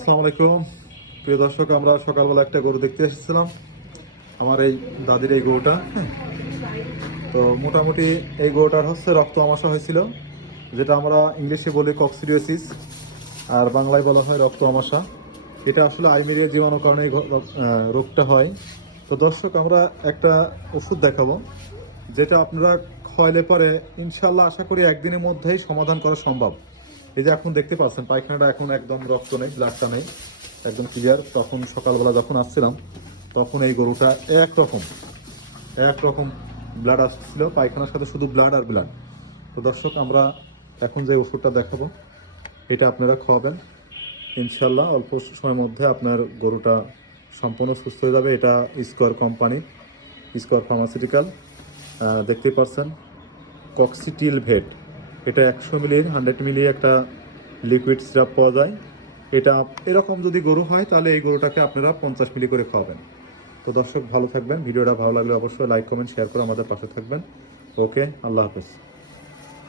আসসালামু আলাইকুম প্রিয় দর্শক, আমরা সকালবেলা একটা গরু দেখতে এসেছিলাম। আমার এই দাদির এই গরুটা, তো মোটামুটি এই গরুটার হচ্ছে রক্ত আমাশা হয়েছিল, যেটা আমরা ইংলিশে বলি কক্সিডিওসিস, আর বাংলায় বলা হয় রক্ত আমাশা। এটা আসলে আইমেরিয়া জীবাণুর কারণে এই রোগটা হয়। তো দর্শক, আমরা একটা ওষুধ দেখাবো, যেটা আপনারা খাওয়াইলে পরে ইনশাল্লাহ আশা করি একদিনের মধ্যেই সমাধান করা সম্ভব। এই যে এখন দেখতে পাচ্ছেন পায়খানাটা এখন একদম রক্ত নেই, ব্লাডটা নেই, একদম ক্লিয়ার। তখন সকালবেলা যখন আসছিলাম তখন এই গরুটা এক রকম ব্লাড আসছিল পায়খানার সাথে, শুধু ব্লাড আর ব্লাড। তো দর্শক, আমরা এখন যে ওষুধটা দেখাবো এটা আপনারা খাওয়াবেন, ইনশাল্লাহ অল্প সময়ের মধ্যে আপনার গরুটা সম্পূর্ণ সুস্থ হয়ে যাবে। এটা স্কোয়ার কোম্পানি, স্কোয়ার ফার্মাসিউটিক্যাল, দেখতেই পাচ্ছেন কক্সিটিল ভেট। এটা 100 মিলির 100 মিলি একটা লিকুইড সিরাপ পাওয়া যায়। এটা এরকম যদি গরু হয় তাহলে এই গরুটাকে আপনারা 50 মিলি করে খাওয়াবেন। তো দর্শক, ভালো থাকবেন। ভিডিওটা ভালো লাগলে অবশ্যই লাইক কমেন্ট শেয়ার করে আমাদের পাশে থাকবেন। ওকে, আল্লাহ হাফেজ।